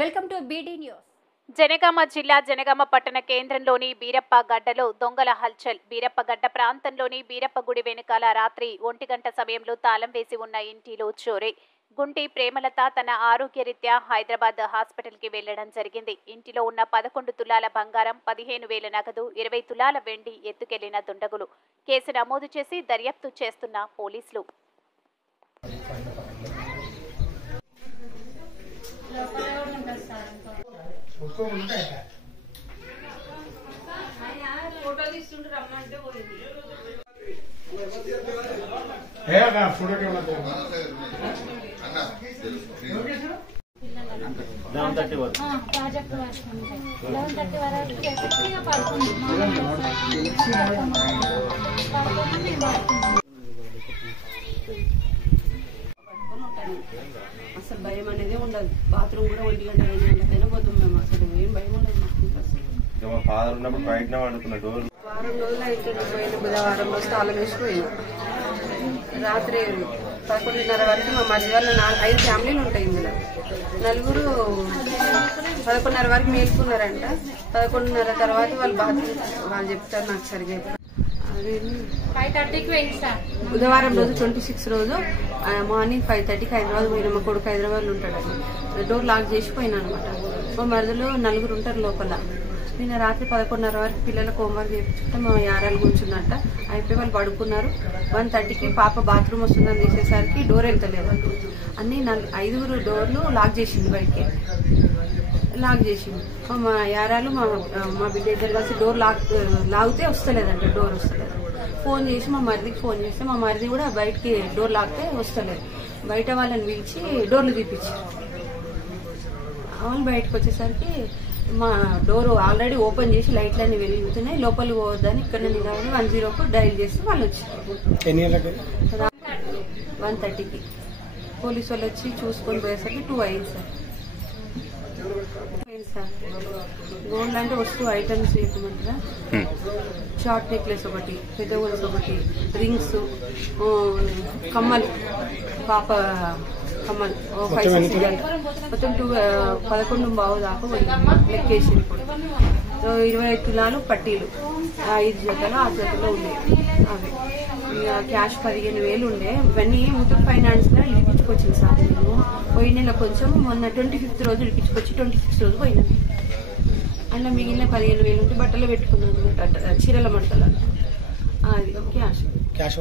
Welcome to BD news. Jangaon జిల్లా జనగామ పట్టణ కేంద్రంలోని బీరప్పగడ్డలో దొంగల హల్చల్. బీరప్పగడ్డ ప్రాంతంలోని బీరప్ప గుడి వెనుకాల రాత్రి 1 గంట సమయంలో తాళం వేసి ఉన్న ఇంటిలో చోరీ. గుంటి ప్రేమలత తన ఆరోగ్యరీత్యా హైదరాబాద్ హాస్పిటల్కి వెళ్లడం జరిగింది. ఇంటిలో ఉన్న 11 తులాల బంగారం, 15,000 నగదు, 20 తులాల వెండి ఎత్తుకెళ్లిన దుండగులు. కేసు నమోదు చేసి దర్యాప్తు చేస్తున్న పోలీసులు. అసలు భయం అనేది ఉండదు. బాత్రూమ్ కూడా 1 గంట 2 గంటలకైనా పోతాం మేము. అసలు ఏం భయం ఉండదు మాకు. వారం రోజులు అయితే పోయిన బుధవారం రోజు తాళం వేసిపోయినా. రాత్రి 11:30 వరకు మా మధ్య వాళ్ళు 5 ఫ్యామిలీలు ఉంటాయి. ఇందులో నలుగురు 11:30 వరకు మేల్కున్నారంట. 11:30 తర్వాత వాళ్ళు బాత్రూమ్ వాళ్ళు చెప్తారు, నాకు సరిగ్గా 5:30కి పోయింది సార్. బుధవారం రోజు 26 రోజు మార్నింగ్ 5:30కి హైదరాబాద్ పోయినా. మా కొడుకు హైదరాబాద్లో ఉంటాడని డోర్ లాక్ చేసిపోయినా అనమాట. మా మరదలు 4 ఉంటారు లోపల. నిన్న రాత్రి 11:30 వరకు పిల్లలకు హోంవర్క్ చేయించుకుంటే మా యారాలు కూర్చుందంట. అయిపోయి వాళ్ళు పడుకున్నారు. 1:30కి పాప బాత్రూమ్ వస్తుందని తీసేసరికి డోర్ వెళ్తలేదు. అన్ని 5 డోర్లు లాక్ చేసింది, బయటికి లాక్ చేసింది. మా యారాలు మా బిడ్డ ఇద్దరు కలిసి డోర్ లాగితే వస్తలేదంట, డోర్ వస్తలేదు. ఫోన్ చేసి మా మరిదికి ఫోన్ చేస్తే మా మరిది కూడా బయటికి డోర్ లాగితే వస్తలేదు. బయట వాళ్ళని పిలిచి డోర్లు తీపిచ్చారు. వాళ్ళు బయటకు వచ్చేసరికి మా డోర్ ఆల్రెడీ ఓపెన్ చేసి లైట్లన్నీ వెలుగుతున్నాయి. లోపలికి పోవద్దని ఇక్కడ నిలబడి 10కు డైల్ చేస్తే వాళ్ళు వచ్చారు. 1:30కి పోలీసు వాళ్ళు వచ్చి చూసుకొని పోయేసరికి 2 అయింది సార్. గోల్డ్ అంటే వస్తువు ఐటమ్స్ చెప్పమంటారా? షార్ట్ నెక్లెస్ ఒకటి, పెద్ద గొలుసు ఒకటి, రింగ్స్, కమ్మలు, పాప కమ్మలు 5-6 గంటలు మొత్తం 11 బావు దాకా లెక్కేసి 25 తులాలు పట్టీలు 5 జతలు 6 జతలు ఉండే. అవి క్యాష్ 15,000 ఉండే. ఇవన్నీ ముత్తూట్ ఫైనాన్స్ లో ఇడిపించుకొచ్చింది సార్. నేను పోయిన నెల కొంచెం, మొన్న 25th రోజు ఇడిపించుకొచ్చి 26th రోజు పోయినా. అందులో మిగిలిన 15,000 ఉంటే బట్టలు పెట్టుకున్నాను, చీరల మడతలు. అది క్యాష్